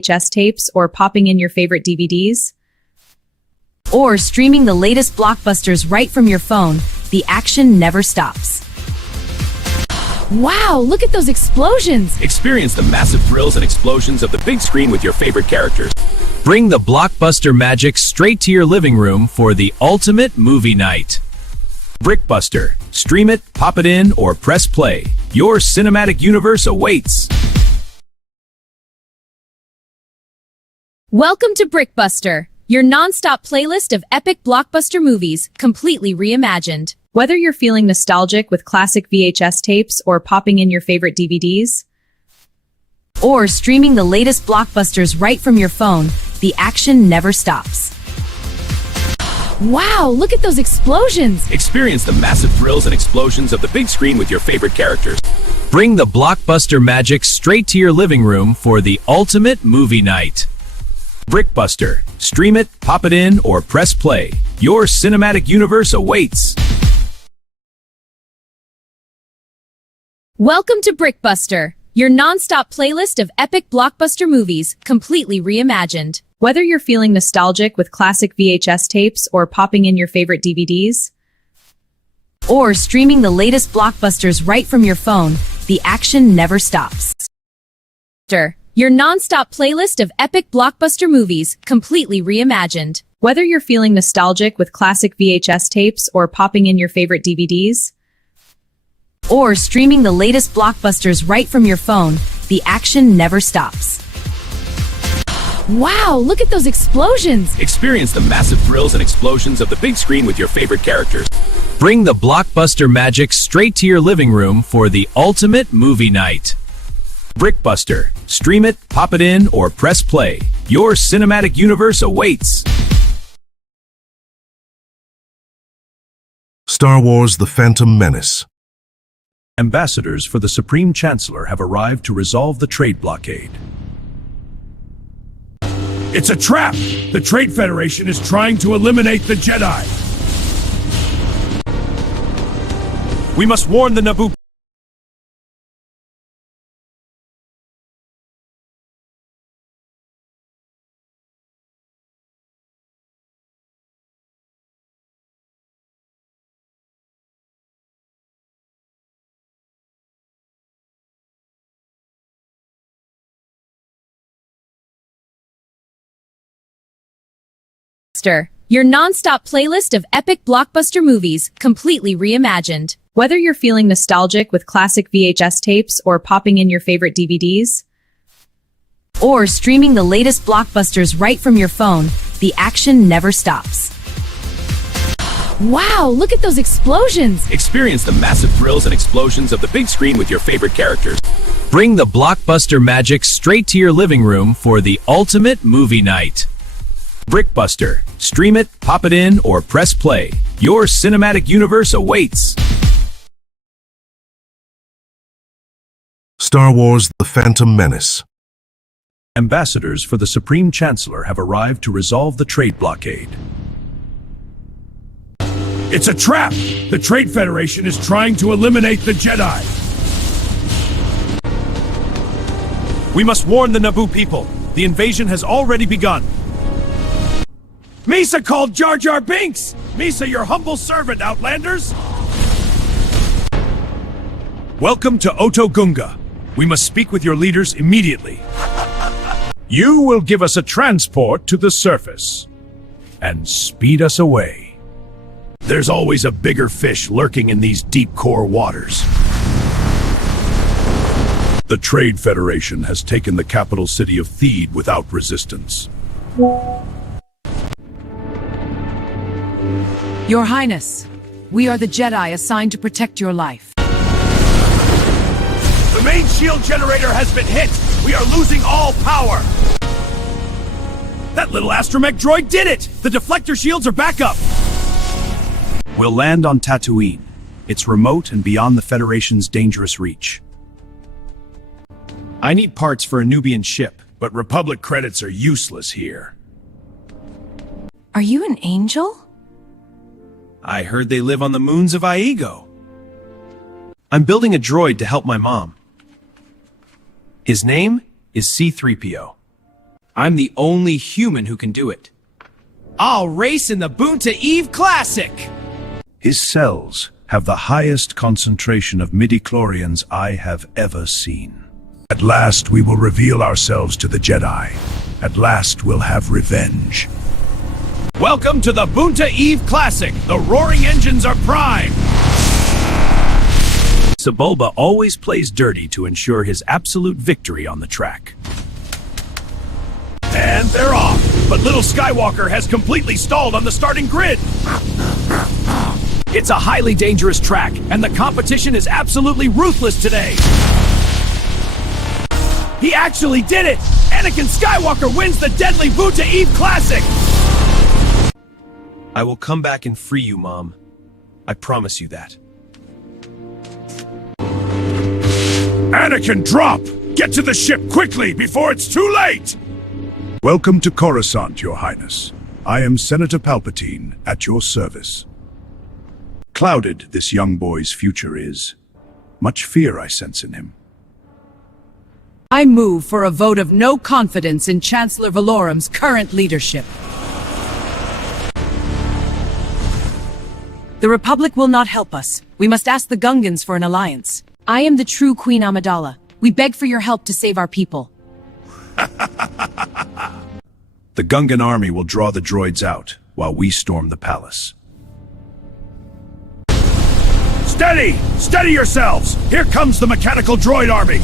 VHS tapes or popping in your favorite DVDs? Or streaming the latest blockbusters right from your phone, the action never stops. Wow, look at those explosions! Experience the massive thrills and explosions of the big screen with your favorite characters. Bring the blockbuster magic straight to your living room for the ultimate movie night. BriCKbuster. Stream it, pop it in, or press play. Your cinematic universe awaits. Welcome to BriCKbuster, your non-stop playlist of epic blockbuster movies, completely reimagined. Whether you're feeling nostalgic with classic VHS tapes or popping in your favorite DVDs, or streaming the latest blockbusters right from your phone, the action never stops. Wow, look at those explosions! Experience the massive thrills and explosions of the big screen with your favorite characters. Bring the blockbuster magic straight to your living room for the ultimate movie night. BriCKbuster. Stream it, pop it in, or press play. Your cinematic universe awaits. Welcome to BriCKbuster, your non-stop playlist of epic blockbuster movies, completely reimagined. Whether you're feeling nostalgic with classic VHS tapes or popping in your favorite DVDs, or streaming the latest blockbusters right from your phone, the action never stops. Your non-stop playlist of epic blockbuster movies, completely reimagined. Whether you're feeling nostalgic with classic VHS tapes or popping in your favorite DVDs, or streaming the latest blockbusters right from your phone, the action never stops. Wow, look at those explosions! Experience the massive thrills and explosions of the big screen with your favorite characters. Bring the blockbuster magic straight to your living room for the ultimate movie night. BriCKbuster. Stream it, pop it in, or press play. Your cinematic universe awaits. Star Wars: The Phantom Menace. Ambassadors for the Supreme Chancellor have arrived to resolve the trade blockade. It's a trap! The Trade Federation is trying to eliminate the Jedi! We must warn the Naboo. Your non-stop playlist of epic blockbuster movies, completely reimagined. Whether you're feeling nostalgic with classic VHS tapes or popping in your favorite DVDs, or streaming the latest blockbusters right from your phone, the action never stops. Wow, look at those explosions! Experience the massive thrills and explosions of the big screen with your favorite characters. Bring the blockbuster magic straight to your living room for the ultimate movie night. BriCKbuster. Stream it, pop it in, or press play. Your cinematic universe awaits. Star Wars: The Phantom Menace. Ambassadors for the Supreme Chancellor have arrived to resolve the trade blockade. It's a trap! The Trade Federation is trying to eliminate the Jedi! We must warn the Naboo people. The invasion has already begun. Misa called Jar Jar Binks! Misa, your humble servant, Outlanders! Welcome to Oto Gunga. We must speak with your leaders immediately. You will give us a transport to the surface and speed us away. There's always a bigger fish lurking in these deep core waters. The Trade Federation has taken the capital city of Theed without resistance. Your Highness, we are the Jedi assigned to protect your life. The main shield generator has been hit! We are losing all power! That little astromech droid did it! The deflector shields are back up! We'll land on Tatooine. It's remote and beyond the Federation's dangerous reach. I need parts for a Nubian ship, but Republic credits are useless here. Are you an angel? I heard they live on the moons of Iego. I'm building a droid to help my mom. His name is C-3PO. I'm the only human who can do it. I'll race in the Boonta Eve Classic! His cells have the highest concentration of midichlorians I have ever seen. At last we will reveal ourselves to the Jedi. At last we'll have revenge. Welcome to the Boonta Eve Classic. The roaring engines are primed. Sebulba always plays dirty to ensure his absolute victory on the track. And they're off. But little Skywalker has completely stalled on the starting grid. It's a highly dangerous track, and the competition is absolutely ruthless today. He actually did it! Anakin Skywalker wins the deadly Boonta Eve Classic! I will come back and free you, Mom. I promise you that. Anakin, drop! Get to the ship quickly before it's too late! Welcome to Coruscant, Your Highness. I am Senator Palpatine, at your service. Clouded this young boy's future is. Much fear I sense in him. I move for a vote of no confidence in Chancellor Valorum's current leadership. The Republic will not help us. We must ask the Gungans for an alliance. I am the true Queen Amidala. We beg for your help to save our people. The Gungan army will draw the droids out, while we storm the palace. Steady! Steady yourselves! Here comes the mechanical droid army!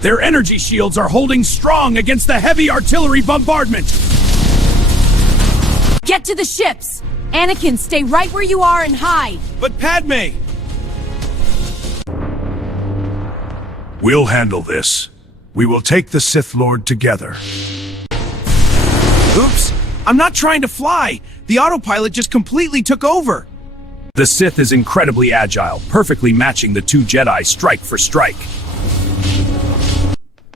Their energy shields are holding strong against the heavy artillery bombardment! Get to the ships! Anakin, stay right where you are and hide! But Padme! We'll handle this. We will take the Sith Lord together. Oops! I'm not trying to fly! The autopilot just completely took over! The Sith is incredibly agile, perfectly matching the two Jedi strike for strike.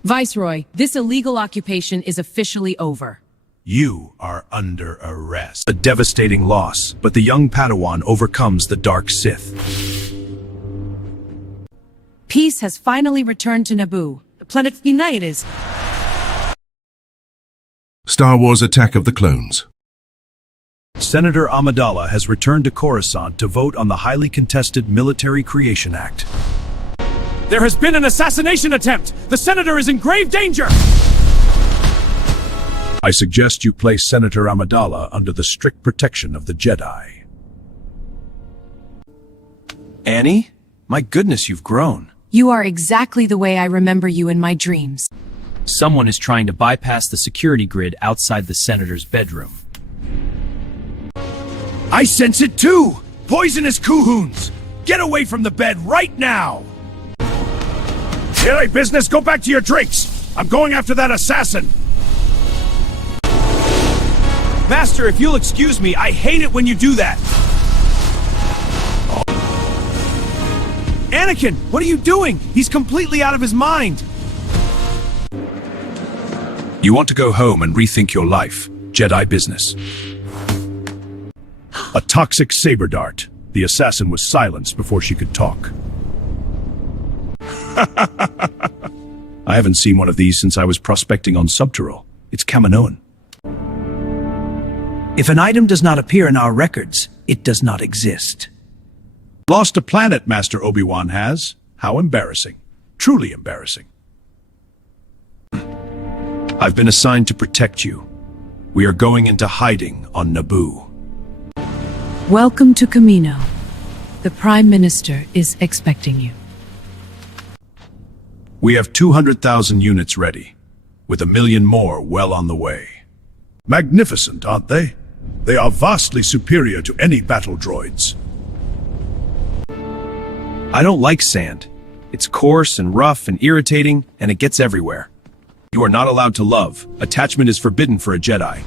Viceroy, this illegal occupation is officially over. You are under arrest. A devastating loss, but the young Padawan overcomes the dark Sith. Peace has finally returned to Naboo. The planet united is. Star Wars Attack of the Clones. Senator Amidala has returned to Coruscant to vote on the highly contested Military Creation Act. There has been an assassination attempt! The senator is in grave danger! I suggest you place Senator Amidala under the strict protection of the Jedi. Annie? My goodness, you've grown. You are exactly the way I remember you in my dreams. Someone is trying to bypass the security grid outside the senator's bedroom. I sense it too! Poisonous Kuhuns! Get away from the bed right now! Jedi business, go back to your drinks! I'm going after that assassin! Master, if you'll excuse me, I hate it when you do that! Anakin, what are you doing? He's completely out of his mind! You want to go home and rethink your life. Jedi business. A toxic saber dart. The assassin was silenced before she could talk. I haven't seen one of these since I was prospecting on Subterral. It's Kaminoan. If an item does not appear in our records, it does not exist. Lost a planet, Master Obi-Wan has. How embarrassing. Truly embarrassing. I've been assigned to protect you. We are going into hiding on Naboo. Welcome to Camino. The Prime Minister is expecting you. We have 200,000 units ready, with 1 million more well on the way. Magnificent, aren't they? They are vastly superior to any battle droids. I don't like sand. It's coarse and rough and irritating, and it gets everywhere. You are not allowed to love. Attachment is forbidden for a Jedi.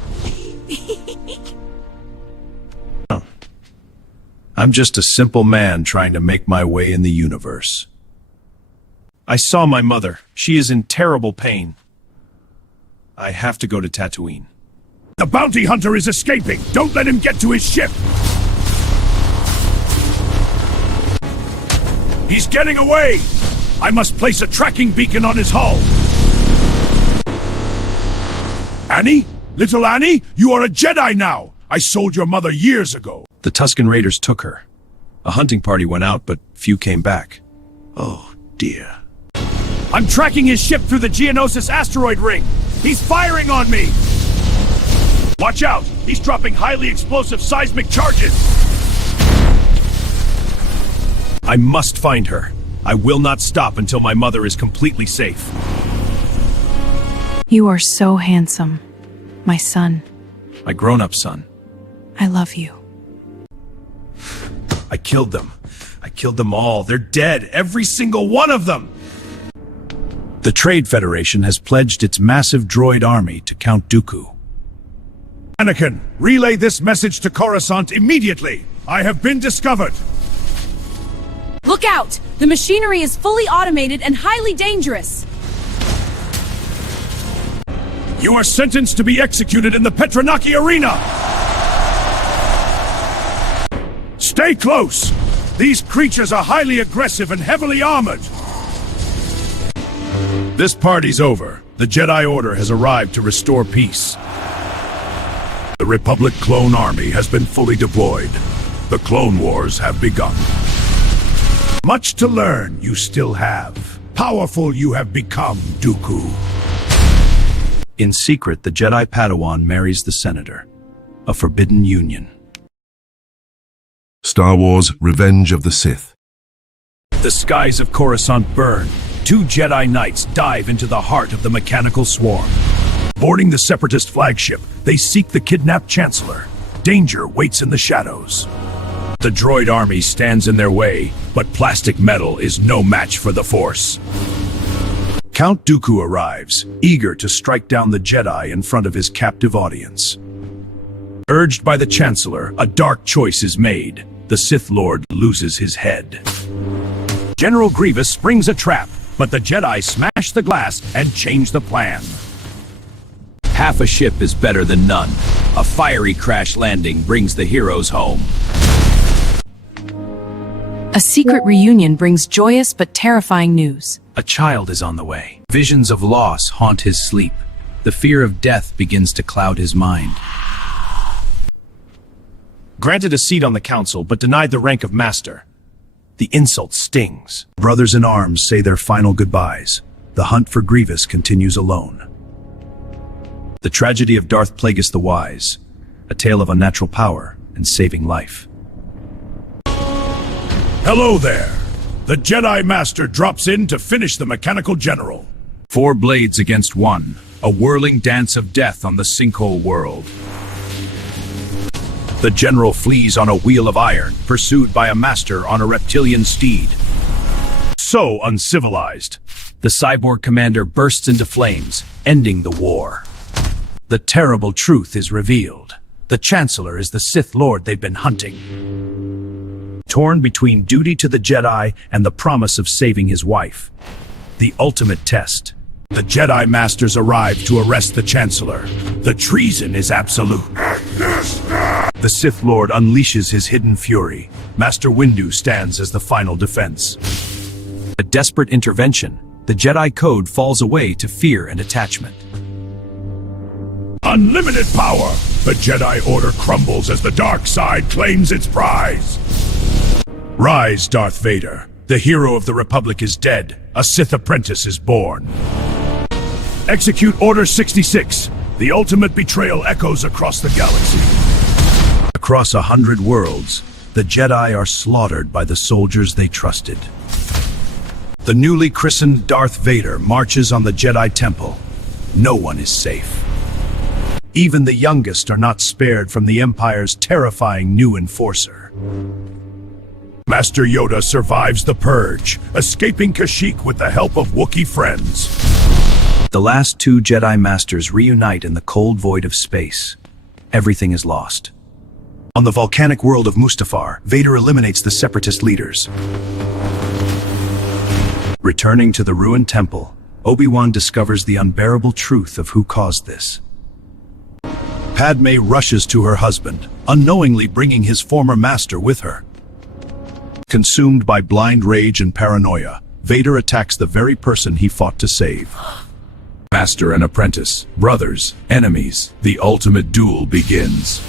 I'm just a simple man trying to make my way in the universe. I saw my mother. She is in terrible pain. I have to go to Tatooine. The bounty hunter is escaping! Don't let him get to his ship! He's getting away! I must place a tracking beacon on his hull! Annie? Little Annie? You are a Jedi now! I sold your mother years ago. The Tusken Raiders took her. A hunting party went out, but few came back. Oh, dear. I'm tracking his ship through the Geonosis asteroid ring. He's firing on me! Watch out! He's dropping highly explosive seismic charges! I must find her. I will not stop until my mother is completely safe. You are so handsome, my son. My grown-up son. I love you. I killed them. I killed them all. They're dead. Every single one of them! The Trade Federation has pledged its massive droid army to Count Dooku. Anakin, relay this message to Coruscant immediately! I have been discovered! Look out! The machinery is fully automated and highly dangerous. You are sentenced to be executed in the Petranaki arena! Stay close! These creatures are highly aggressive and heavily armored! This party's over. The Jedi Order has arrived to restore peace. The Republic clone army has been fully deployed. The Clone Wars have begun. Much to learn you still have. Powerful you have become, Dooku. In secret, the Jedi Padawan marries the Senator. A forbidden union. Star Wars: Revenge of the Sith. The skies of Coruscant burn. 2 Jedi Knights dive into the heart of the mechanical swarm. Boarding the Separatist flagship, they seek the kidnapped Chancellor. Danger waits in the shadows. The droid army stands in their way, but plastic metal is no match for the Force. Count Dooku arrives, eager to strike down the Jedi in front of his captive audience. Urged by the Chancellor, a dark choice is made. The Sith Lord loses his head. General Grievous springs a trap, but the Jedi smash the glass and change the plan. Half a ship is better than none. A fiery crash landing brings the heroes home. A secret reunion brings joyous but terrifying news. A child is on the way. Visions of loss haunt his sleep. The fear of death begins to cloud his mind. Granted a seat on the council, but denied the rank of master. The insult stings. Brothers in arms say their final goodbyes. The hunt for Grievous continues alone. The tragedy of Darth Plagueis the Wise. A tale of unnatural power and saving life. Hello there. The Jedi Master drops in to finish the Mechanical General. 4 blades against 1. A whirling dance of death on the sinkhole world. The General flees on a wheel of iron, pursued by a Master on a reptilian steed. So uncivilized. The cyborg commander bursts into flames, ending the war. The terrible truth is revealed. The Chancellor is the Sith Lord they've been hunting. Torn between duty to the Jedi and the promise of saving his wife. The ultimate test. The Jedi Masters arrive to arrest the Chancellor. The treason is absolute. The Sith Lord unleashes his hidden fury. Master Windu stands as the final defense. A desperate intervention. The Jedi Code falls away to fear and attachment. Unlimited power! The Jedi Order crumbles as the dark side claims its prize. Rise, Darth Vader. The hero of the Republic is dead. A Sith apprentice is born. Execute Order 66. The ultimate betrayal echoes across the galaxy. Across 100 worlds, the Jedi are slaughtered by the soldiers they trusted. The newly christened Darth Vader marches on the Jedi Temple. No one is safe. Even the youngest are not spared from the Empire's terrifying new enforcer. Master Yoda survives the Purge, escaping Kashyyyk with the help of Wookiee friends. The last 2 Jedi Masters reunite in the cold void of space. Everything is lost. On the volcanic world of Mustafar, Vader eliminates the Separatist leaders. Returning to the ruined temple, Obi-Wan discovers the unbearable truth of who caused this. Padme rushes to her husband, unknowingly bringing his former master with her. Consumed by blind rage and paranoia, Vader attacks the very person he fought to save. Master and apprentice, brothers, enemies, the ultimate duel begins.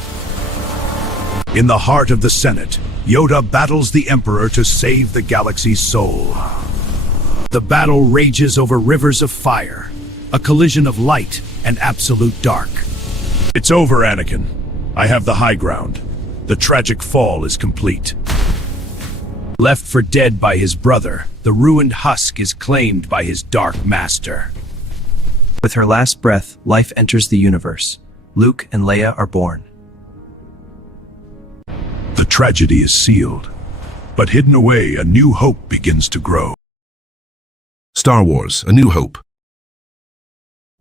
In the heart of the Senate, Yoda battles the Emperor to save the galaxy's soul. The battle rages over rivers of fire, a collision of light and absolute dark. It's over, Anakin. I have the high ground. The tragic fall is complete. Left for dead by his brother, the ruined husk is claimed by his dark master. With her last breath, life enters the universe. Luke and Leia are born. The tragedy is sealed, but hidden away, a new hope begins to grow. Star Wars: A New Hope.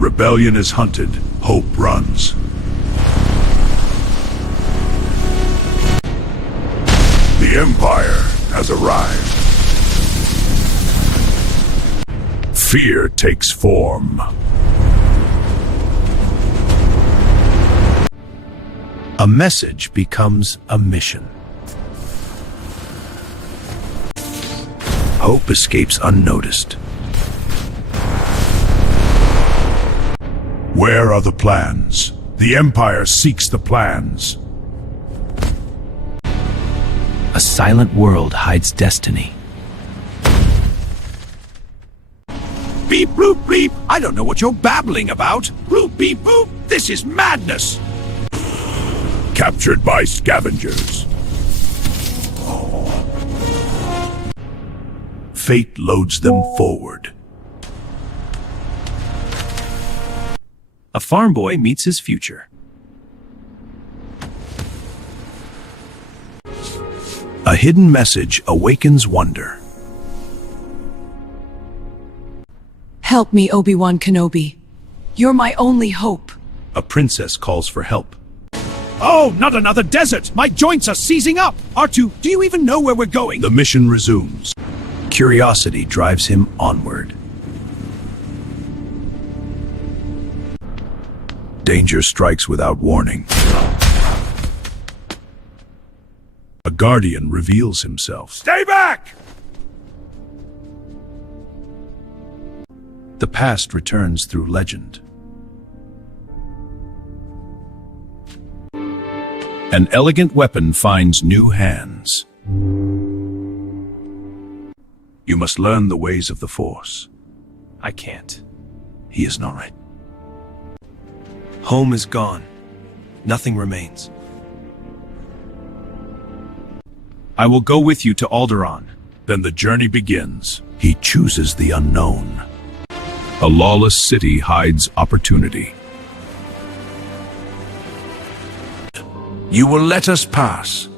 Rebellion is hunted, hope runs. The Empire has arrived. Fear takes form. A message becomes a mission. Hope escapes unnoticed. Where are the plans? The Empire seeks the plans. A silent world hides destiny. Beep bloop bleep, I don't know what you're babbling about. Bloop beep boop, this is madness. Captured by scavengers. Fate loads them forward. A farm boy meets his future. A hidden message awakens wonder. Help me, Obi-Wan Kenobi. You're my only hope. A princess calls for help. Oh, not another desert! My joints are seizing up! R2, do you even know where we're going? The mission resumes. Curiosity drives him onward. Danger strikes without warning. A guardian reveals himself. Stay back! The past returns through legend. An elegant weapon finds new hands. You must learn the ways of the Force. I can't. He is not right. Home is gone. Nothing remains. I will go with you to Alderaan. Then the journey begins. He chooses the unknown. A lawless city hides opportunity. You will let us pass.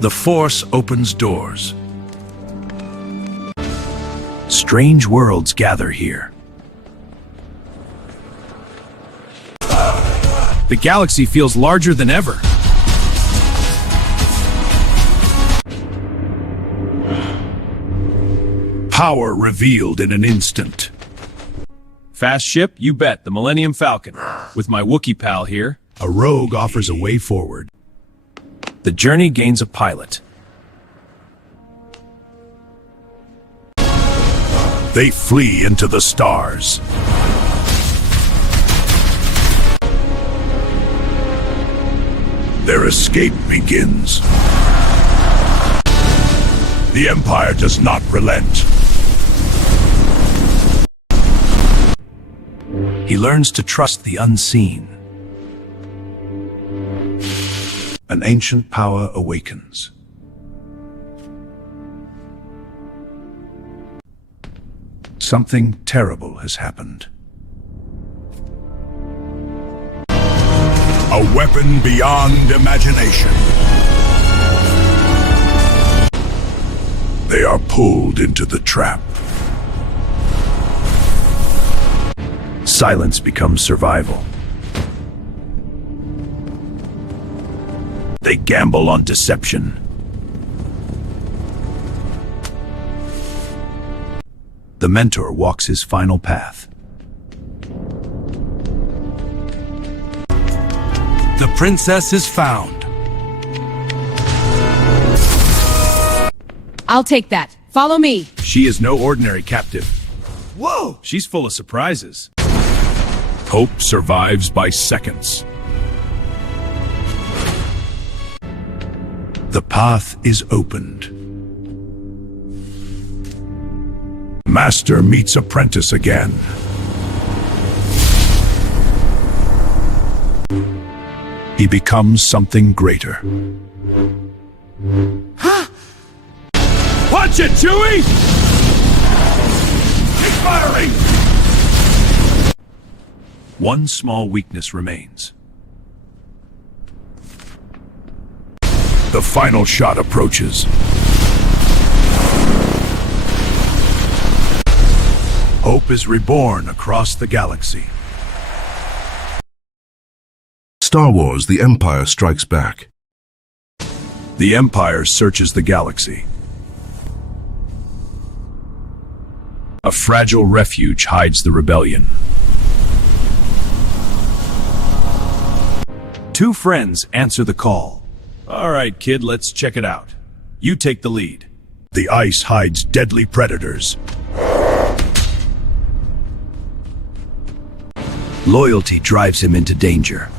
The Force opens doors. Strange worlds gather here. The galaxy feels larger than ever. Power revealed in an instant. Fast ship? You bet. The Millennium Falcon. With my Wookiee pal here. A rogue offers a way forward. The journey gains a pilot. They flee into the stars. Their escape begins. The Empire does not relent. He learns to trust the unseen. An ancient power awakens. Something terrible has happened. A weapon beyond imagination. They are pulled into the trap. Silence becomes survival. They gamble on deception. The mentor walks his final path. The princess is found. I'll take that. Follow me. She is no ordinary captive. Whoa! She's full of surprises. Hope survives by seconds. The path is opened. Master meets apprentice again. He becomes something greater. Watch it, Chewie! Keep firing! One small weakness remains. The final shot approaches. Hope is reborn across the galaxy. Star Wars: The Empire Strikes Back. The Empire searches the galaxy. A fragile refuge hides the rebellion. Two friends answer the call. All right, kid, let's check it out. You take the lead. The ice hides deadly predators. Loyalty drives him into danger.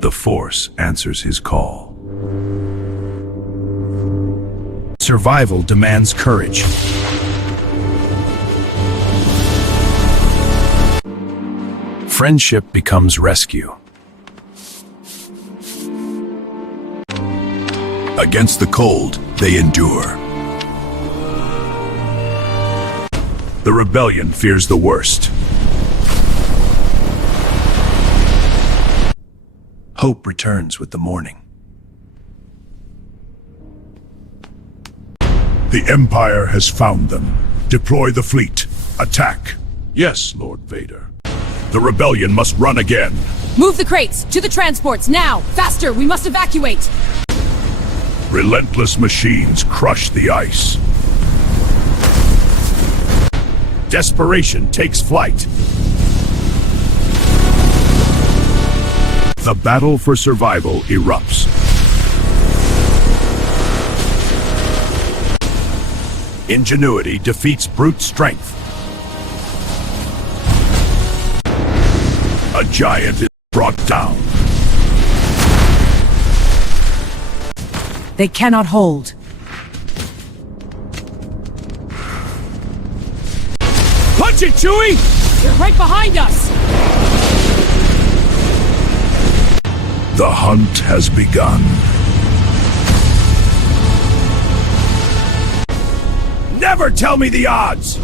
The Force answers his call. Survival demands courage. Friendship becomes rescue. Against the cold, they endure. The rebellion fears the worst. Hope returns with the morning. The Empire has found them. Deploy the fleet. Attack. Yes, Lord Vader. The rebellion must run again. Move the crates! To the transports, now! Faster! We must evacuate! Relentless machines crush the ice. Desperation takes flight. The battle for survival erupts. Ingenuity defeats brute strength. A giant is brought down. They cannot hold. Punch it, Chewie! They're right behind us! The hunt has begun. Never tell me the odds!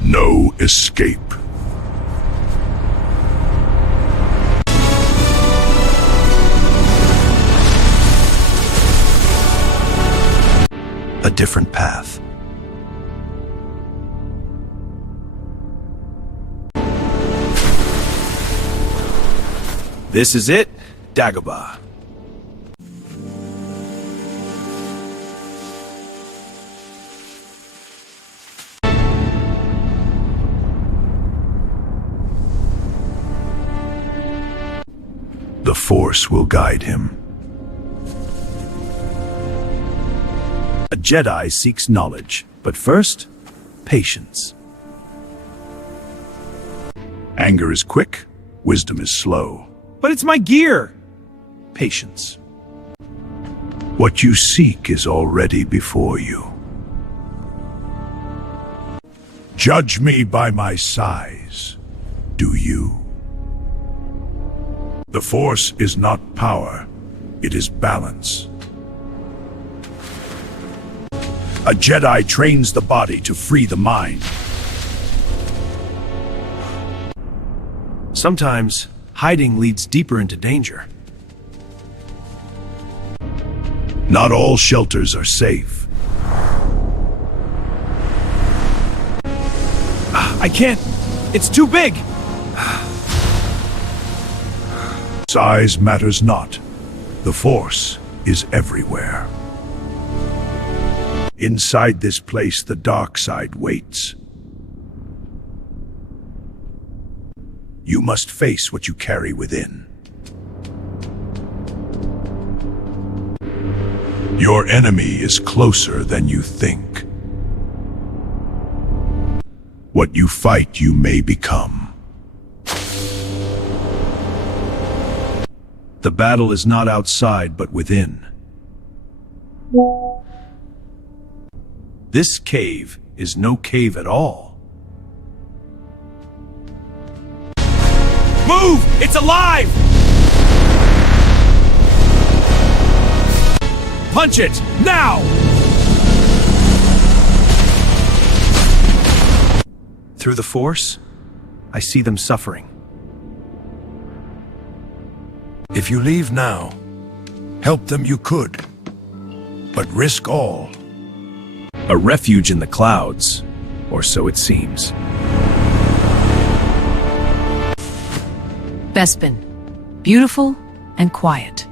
No escape. A different path. This is it, Dagobah. The Force will guide him. A Jedi seeks knowledge, but first, patience. Anger is quick, wisdom is slow. But it's my gear! Patience. What you seek is already before you. Judge me by my size, do you? The Force is not power, it is balance. A Jedi trains the body to free the mind. Sometimes, hiding leads deeper into danger. Not all shelters are safe. I can't. It's too big. Size matters not. The Force is everywhere. Inside this place, the dark side waits. You must face what you carry within. Your enemy is closer than you think. What you fight, you may become. The battle is not outside, but within. This cave is no cave at all. Move! It's alive! Punch it! Now! Through the Force, I see them suffering. If you leave now, help them you could, but risk all. A refuge in the clouds, or so it seems. Bespin. Beautiful and quiet.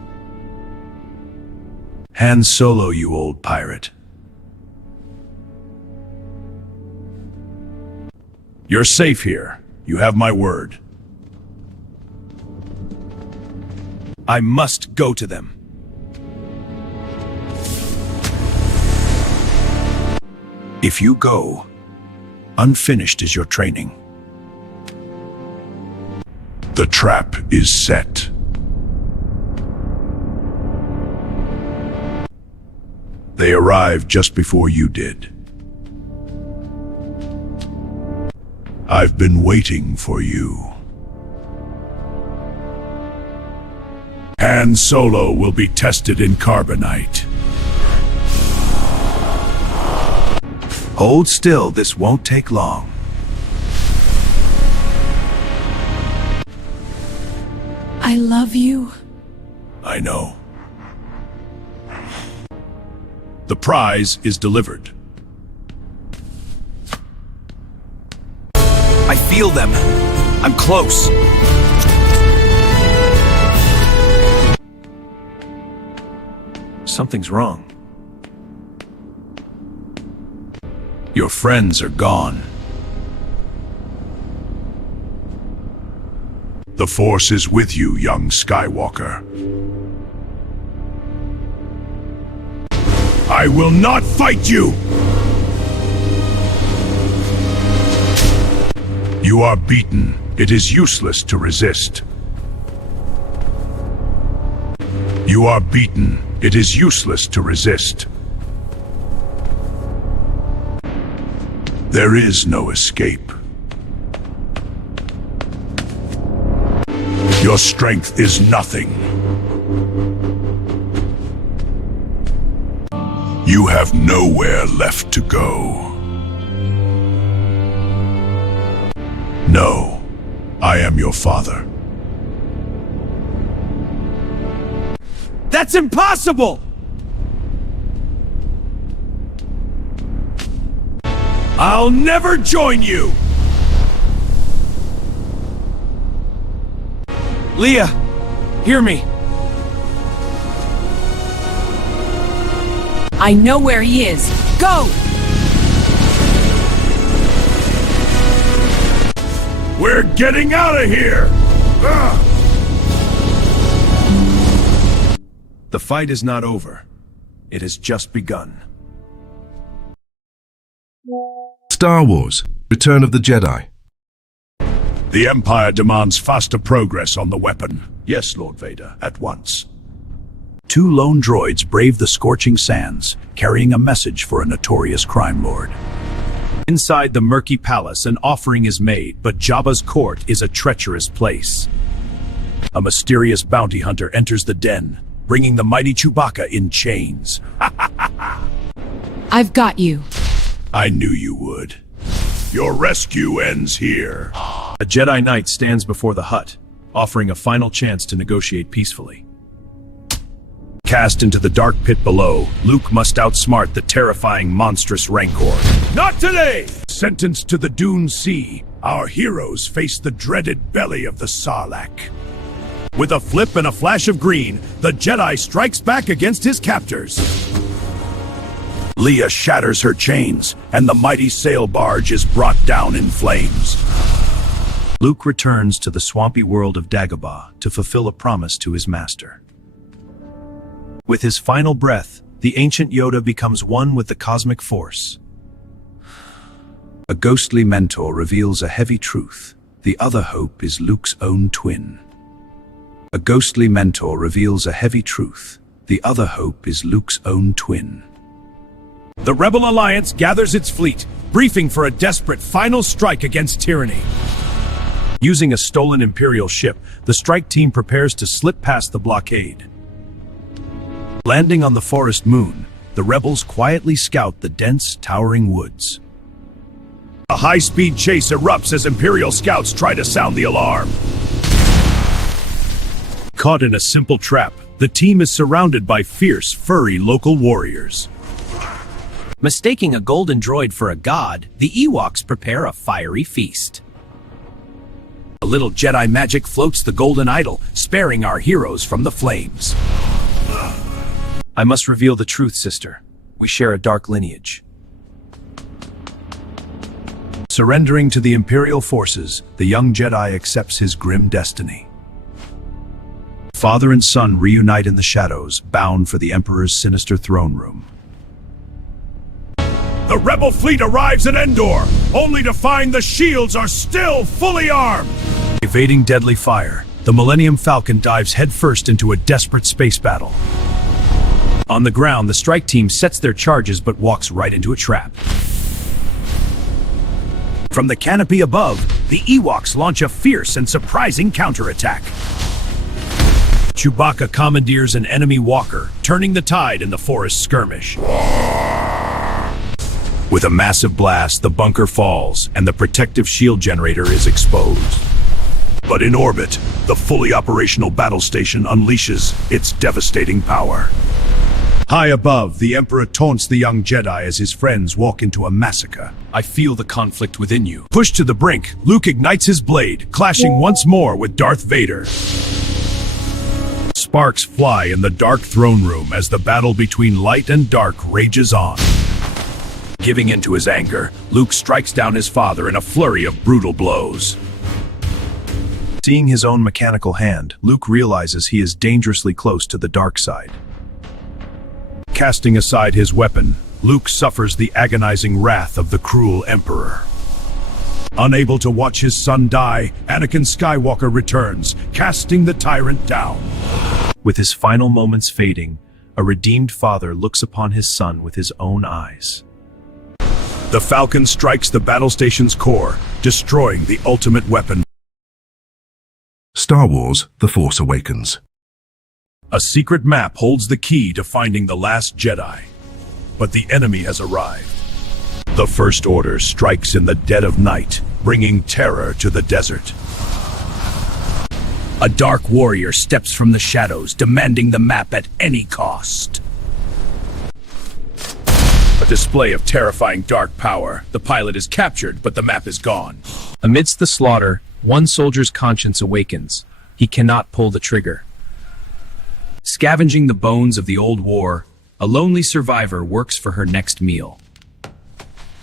Han Solo, you old pirate. You're safe here. You have my word. I must go to them. If you go, unfinished is your training. The trap is set. They arrived just before you did. I've been waiting for you. Han Solo will be tested in carbonite. Hold still, this won't take long. I love you. I know. The prize is delivered. I feel them. I'm close. Something's wrong. Your friends are gone. The Force is with you, young Skywalker. I will not fight you! You are beaten. It is useless to resist. You are beaten. It is useless to resist. There is no escape. Your strength is nothing. You have nowhere left to go. No, I am your father. That's impossible! I'll never join you! Leia, hear me. I know where he is. Go! We're getting out of here! Ah! The fight is not over. It has just begun. Star Wars: Return of the Jedi. The Empire demands faster progress on the weapon. Yes, Lord Vader, at once. Two lone droids brave the scorching sands, carrying a message for a notorious crime lord. Inside the murky palace, an offering is made, but Jabba's court is a treacherous place. A mysterious bounty hunter enters the den, bringing the mighty Chewbacca in chains. I've got you. I knew you would. Your rescue ends here. A Jedi Knight stands before the hut, offering a final chance to negotiate peacefully. Cast into the dark pit below, Luke must outsmart the terrifying monstrous Rancor. Not today! Sentenced to the Dune Sea, our heroes face the dreaded belly of the Sarlacc. With a flip and a flash of green, the Jedi strikes back against his captors. Leia shatters her chains, and the mighty sail barge is brought down in flames. Luke returns to the swampy world of Dagobah to fulfill a promise to his master. With his final breath, the ancient Yoda becomes one with the cosmic force. A ghostly mentor reveals a heavy truth. The other hope is Luke's own twin. A ghostly mentor reveals a heavy truth. The other hope is Luke's own twin. The Rebel Alliance gathers its fleet, briefing for a desperate final strike against tyranny. Using a stolen Imperial ship, the strike team prepares to slip past the blockade. Landing on the forest moon, the rebels quietly scout the dense, towering woods. A high-speed chase erupts as Imperial scouts try to sound the alarm. Caught in a simple trap, the team is surrounded by fierce, furry local warriors. Mistaking a golden droid for a god, the Ewoks prepare a fiery feast. A little Jedi magic floats the golden idol, sparing our heroes from the flames. I must reveal the truth, sister. We share a dark lineage. Surrendering to the Imperial forces, the young Jedi accepts his grim destiny. Father and son reunite in the shadows, bound for the Emperor's sinister throne room. The Rebel fleet arrives at Endor, only to find the shields are still fully armed. Evading deadly fire, the Millennium Falcon dives headfirst into a desperate space battle. On the ground, the strike team sets their charges but walks right into a trap. From the canopy above, the Ewoks launch a fierce and surprising counterattack. Chewbacca commandeers an enemy walker, turning the tide in the forest skirmish. With a massive blast, the bunker falls, and the protective shield generator is exposed. But in orbit, the fully operational battle station unleashes its devastating power. High above, the Emperor taunts the young Jedi as his friends walk into a massacre. I feel the conflict within you. Pushed to the brink, Luke ignites his blade, clashing once more with Darth Vader. Sparks fly in the dark throne room as the battle between light and dark rages on. Giving in to his anger, Luke strikes down his father in a flurry of brutal blows. Seeing his own mechanical hand, Luke realizes he is dangerously close to the dark side. Casting aside his weapon, Luke suffers the agonizing wrath of the cruel Emperor. Unable to watch his son die, Anakin Skywalker returns, casting the tyrant down. With his final moments fading, a redeemed father looks upon his son with his own eyes. The Falcon strikes the battle station's core, destroying the ultimate weapon. Star Wars: The Force Awakens. A secret map holds the key to finding the last Jedi. But the enemy has arrived. The First Order strikes in the dead of night, bringing terror to the desert. A dark warrior steps from the shadows, demanding the map at any cost. A display of terrifying dark power. The pilot is captured, but the map is gone. Amidst the slaughter, one soldier's conscience awakens. He cannot pull the trigger. Scavenging the bones of the old war, a lonely survivor works for her next meal.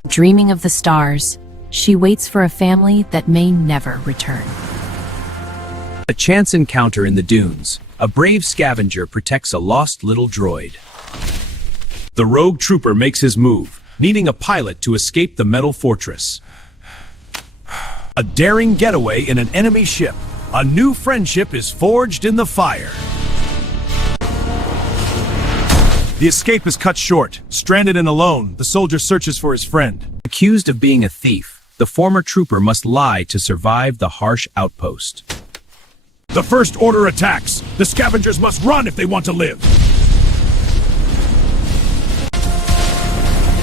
Dreaming of the stars, she waits for a family that may never return. A chance encounter in the dunes. A brave scavenger protects a lost little droid. The rogue trooper makes his move, needing a pilot to escape the metal fortress. A daring getaway in an enemy ship. A new friendship is forged in the fire. The escape is cut short. Stranded and alone, the soldier searches for his friend. Accused of being a thief, the former trooper must lie to survive the harsh outpost. The First Order attacks. The scavengers must run if they want to live.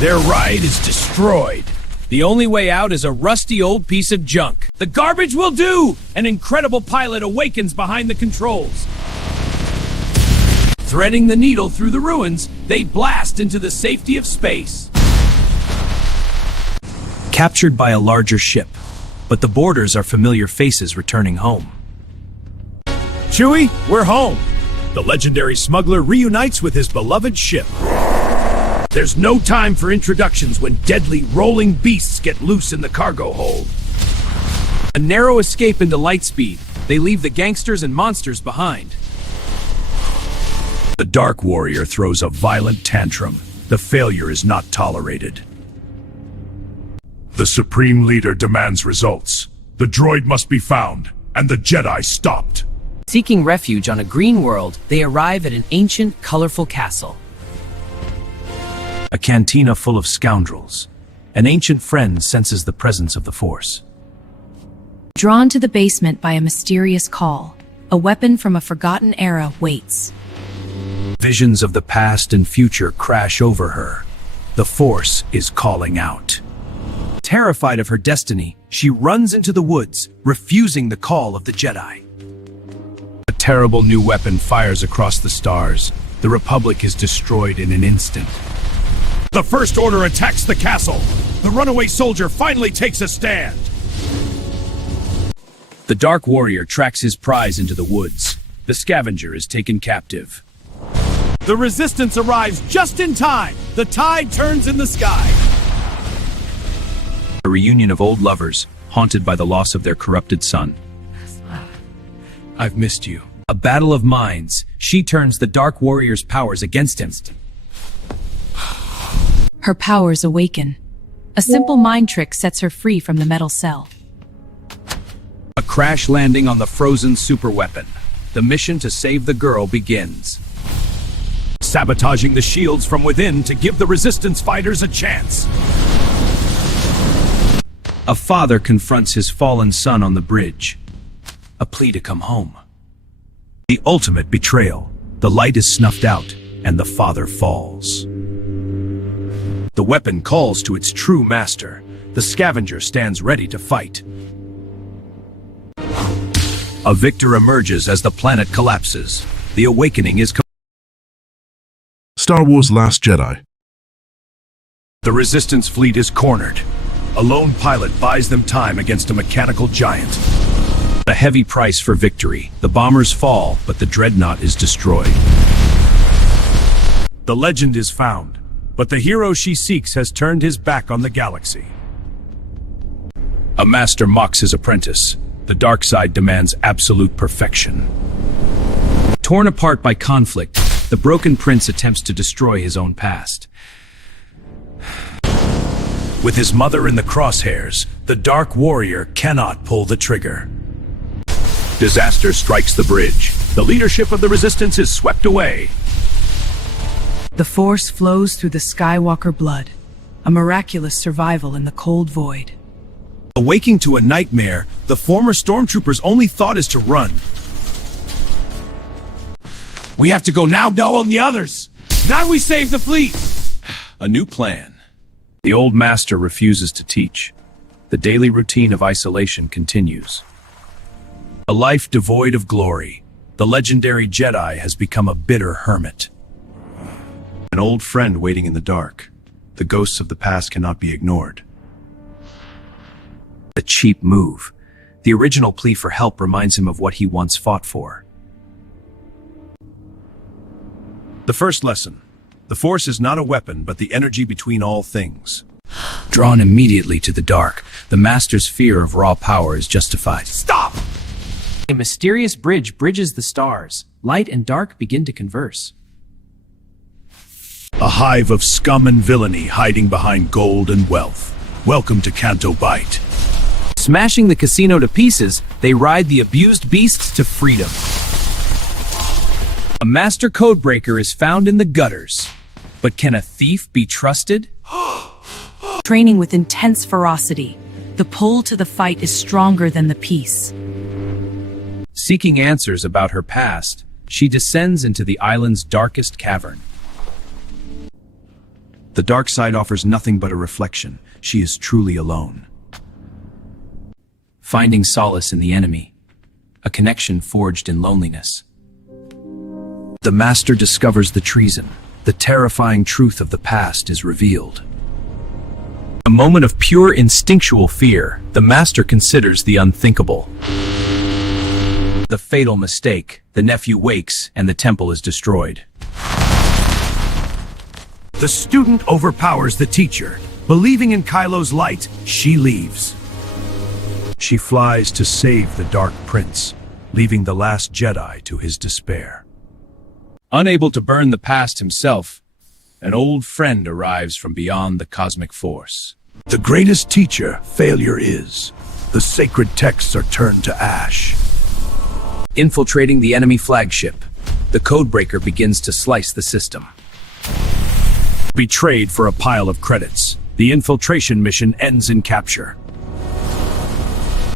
Their ride is destroyed. The only way out is a rusty old piece of junk. The garbage will do! An incredible pilot awakens behind the controls. Threading the needle through the ruins, they blast into the safety of space. Captured by a larger ship, but the boarders are familiar faces returning home. Chewie, we're home. The legendary smuggler reunites with his beloved ship. There's no time for introductions when deadly rolling beasts get loose in the cargo hold. A narrow escape into lightspeed. They leave the gangsters and monsters behind. The Dark Warrior throws a violent tantrum. The failure is not tolerated. The Supreme Leader demands results. The droid must be found, and the Jedi stopped. Seeking refuge on a green world, they arrive at an ancient, colorful castle. A cantina full of scoundrels. An ancient friend senses the presence of the Force. Drawn to the basement by a mysterious call, a weapon from a forgotten era waits. Visions of the past and future crash over her. The Force is calling out. Terrified of her destiny, she runs into the woods, refusing the call of the Jedi. A terrible new weapon fires across the stars. The Republic is destroyed in an instant. The First Order attacks the castle. The runaway soldier finally takes a stand. The Dark Warrior tracks his prize into the woods. The scavenger is taken captive. The Resistance arrives just in time. The tide turns in the sky. A reunion of old lovers, haunted by the loss of their corrupted son. I've missed you. A battle of minds. She turns the Dark Warrior's powers against him. Her powers awaken. A simple mind trick sets her free from the metal cell. A crash landing on the frozen superweapon. The mission to save the girl begins. Sabotaging the shields from within to give the Resistance fighters a chance. A father confronts his fallen son on the bridge. A plea to come home. The ultimate betrayal. The light is snuffed out, and the father falls. The weapon calls to its true master. The scavenger stands ready to fight. A victor emerges as the planet collapses. The awakening is Star Wars Last Jedi. The Resistance fleet is cornered. A lone pilot buys them time against a mechanical giant. A heavy price for victory. The bombers fall, but the dreadnought is destroyed. The legend is found, but the hero she seeks has turned his back on the galaxy. A master mocks his apprentice. The dark side demands absolute perfection. Torn apart by conflict, the broken prince attempts to destroy his own past. With his mother in the crosshairs, the Dark Warrior cannot pull the trigger. Disaster strikes the bridge. The leadership of the Resistance is swept away. The Force flows through the Skywalker blood, a miraculous survival in the cold void. Awaking to a nightmare, the former stormtrooper's only thought is to run. We have to go now, Noel and the others. Now we save the fleet. A new plan. The old master refuses to teach. The daily routine of isolation continues. A life devoid of glory. The legendary Jedi has become a bitter hermit. An old friend waiting in the dark. The ghosts of the past cannot be ignored. A cheap move. The original plea for help reminds him of what he once fought for. The first lesson. The Force is not a weapon, but the energy between all things. Drawn immediately to the dark, the master's fear of raw power is justified. Stop! A mysterious bridge bridges the stars. Light and dark begin to converse. A hive of scum and villainy hiding behind gold and wealth. Welcome to Canto Bight. Smashing the casino to pieces, they ride the abused beasts to freedom. A master codebreaker is found in the gutters. But can a thief be trusted? Training with intense ferocity, the pull to the fight is stronger than the peace. Seeking answers about her past, she descends into the island's darkest cavern. The dark side offers nothing but a reflection. She is truly alone. Finding solace in the enemy, a connection forged in loneliness. The master discovers the treason. The terrifying truth of the past is revealed. A moment of pure instinctual fear, the master considers the unthinkable. The fatal mistake, the nephew wakes and the temple is destroyed. The student overpowers the teacher. Believing in Kylo's light, she leaves. She flies to save the Dark Prince, leaving the last Jedi to his despair. Unable to burn the past himself, an old friend arrives from beyond the cosmic force. The greatest teacher failure is. The sacred texts are turned to ash. Infiltrating the enemy flagship, the codebreaker begins to slice the system. Betrayed for a pile of credits, the infiltration mission ends in capture.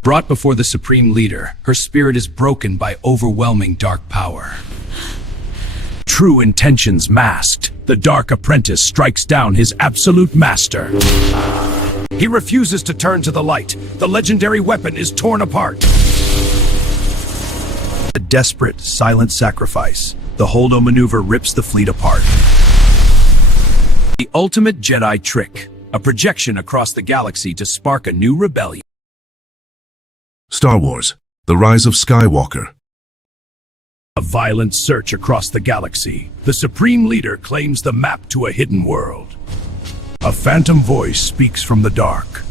Brought before the Supreme Leader, her spirit is broken by overwhelming dark power. True intentions masked, the Dark Apprentice strikes down his absolute master. He refuses to turn to the light. The legendary weapon is torn apart. A desperate, silent sacrifice. The Holdo maneuver rips the fleet apart. The ultimate Jedi trick, a projection across the galaxy to spark a new rebellion. Star Wars: The Rise of Skywalker. A violent search across the galaxy. The Supreme Leader claims the map to a hidden world. A phantom voice speaks from the dark.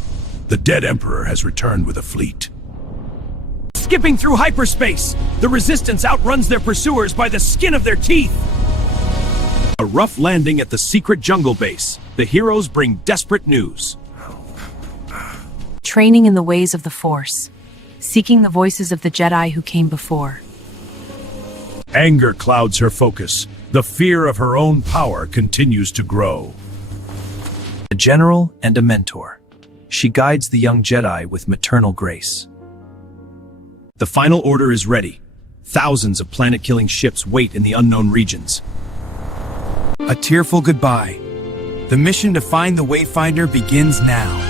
The dead Emperor has returned with a fleet. Skipping through hyperspace, the Resistance outruns their pursuers by the skin of their teeth. A rough landing at the secret jungle base. The heroes bring desperate news. Training in the ways of the Force. Seeking the voices of the Jedi who came before. Anger clouds her focus. The fear of her own power continues to grow. A general and a mentor. She guides the young Jedi with maternal grace. The final order is ready. Thousands of planet-killing ships wait in the unknown regions. A tearful goodbye. The mission to find the Wayfinder begins now.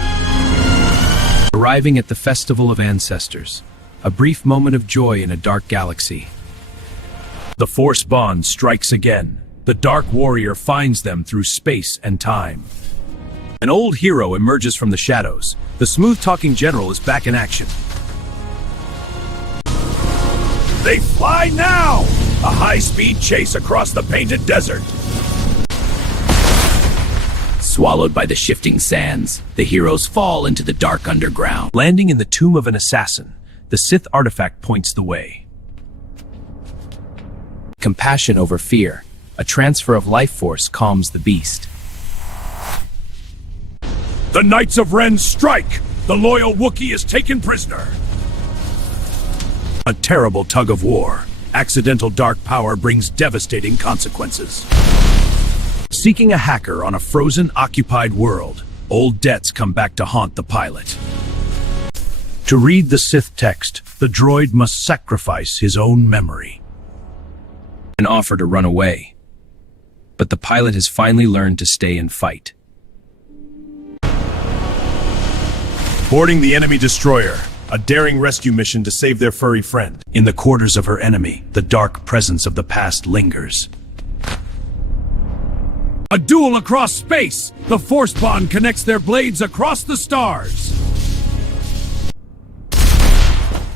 Arriving at the Festival of Ancestors, a brief moment of joy in a dark galaxy. The Force bond strikes again. The Dark Warrior finds them through space and time. An old hero emerges from the shadows. The smooth-talking general is back in action. They fly now! A high-speed chase across the painted desert. Swallowed by the shifting sands, the heroes fall into the dark underground. Landing in the tomb of an assassin, the Sith artifact points the way. Compassion over fear, a transfer of life force calms the beast. The Knights of Ren strike! The loyal Wookiee is taken prisoner. A terrible tug of war. Accidental dark power brings devastating consequences. Seeking a hacker on a frozen, occupied world, old debts come back to haunt the pilot. To read the Sith text, the droid must sacrifice his own memory. An offer to run away. But the pilot has finally learned to stay and fight. Boarding the enemy destroyer, a daring rescue mission to save their furry friend. In the quarters of her enemy, the dark presence of the past lingers. A duel across space! The Force bond connects their blades across the stars!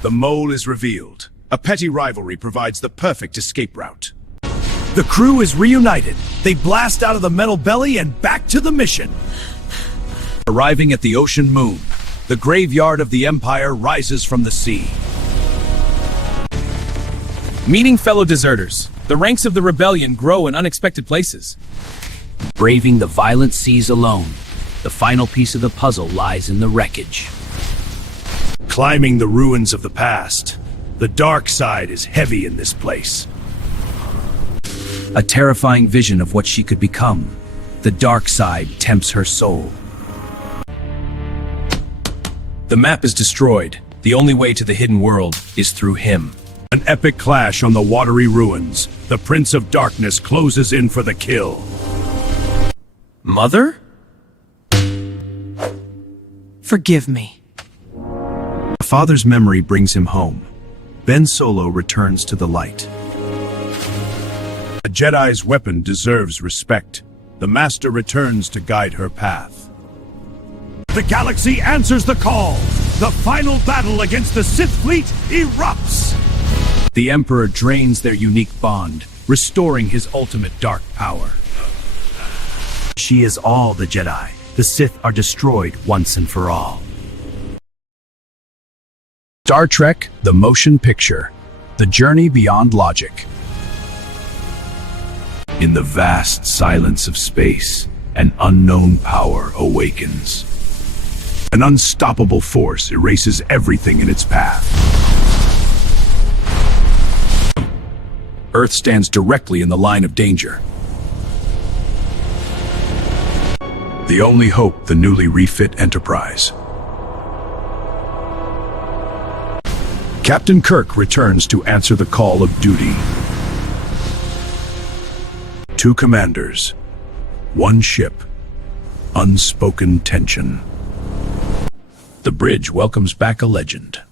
The mole is revealed. A petty rivalry provides the perfect escape route. The crew is reunited. They blast out of the metal belly and back to the mission. Arriving at the ocean moon, the graveyard of the Empire rises from the sea. Meeting fellow deserters, the ranks of the rebellion grow in unexpected places. Braving the violent seas alone, the final piece of the puzzle lies in the wreckage. Climbing the ruins of the past, the dark side is heavy in this place. A terrifying vision of what she could become. The dark side tempts her soul. The map is destroyed. The only way to the hidden world is through him. An epic clash on the watery ruins. The Prince of Darkness closes in for the kill. Mother? Forgive me. A father's memory brings him home. Ben Solo returns to the light. A Jedi's weapon deserves respect. The Master returns to guide her path. The galaxy answers the call. The final battle against the Sith fleet erupts. The Emperor drains their unique bond, restoring his ultimate dark power. She is all the Jedi. The Sith are destroyed once and for all. Star Trek: The Motion Picture. The Journey Beyond Logic. In the vast silence of space, an unknown power awakens. An unstoppable force erases everything in its path. Earth stands directly in the line of danger. The only hope, the newly refit Enterprise. Captain Kirk returns to answer the call of duty. 2 commanders, 1 ship, unspoken tension. The bridge welcomes back a legend.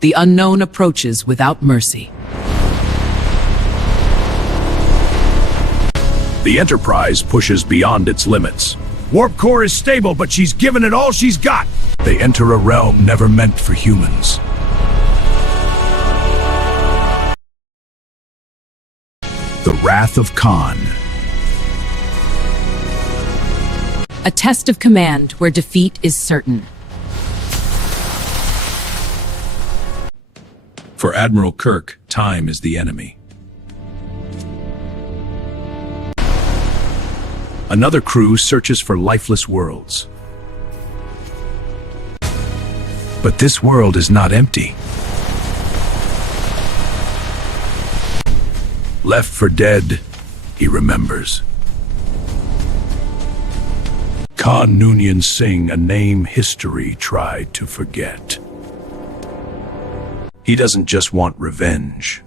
The unknown approaches without mercy. The Enterprise pushes beyond its limits. Warp core is stable, but she's given it all she's got. They enter a realm never meant for humans. The Wrath of Khan. A test of command where defeat is certain. For Admiral Kirk, time is the enemy. Another crew searches for lifeless worlds. But this world is not empty. Left for dead, he remembers. Khan Noonien Singh, a name history tried to forget. He doesn't just want revenge.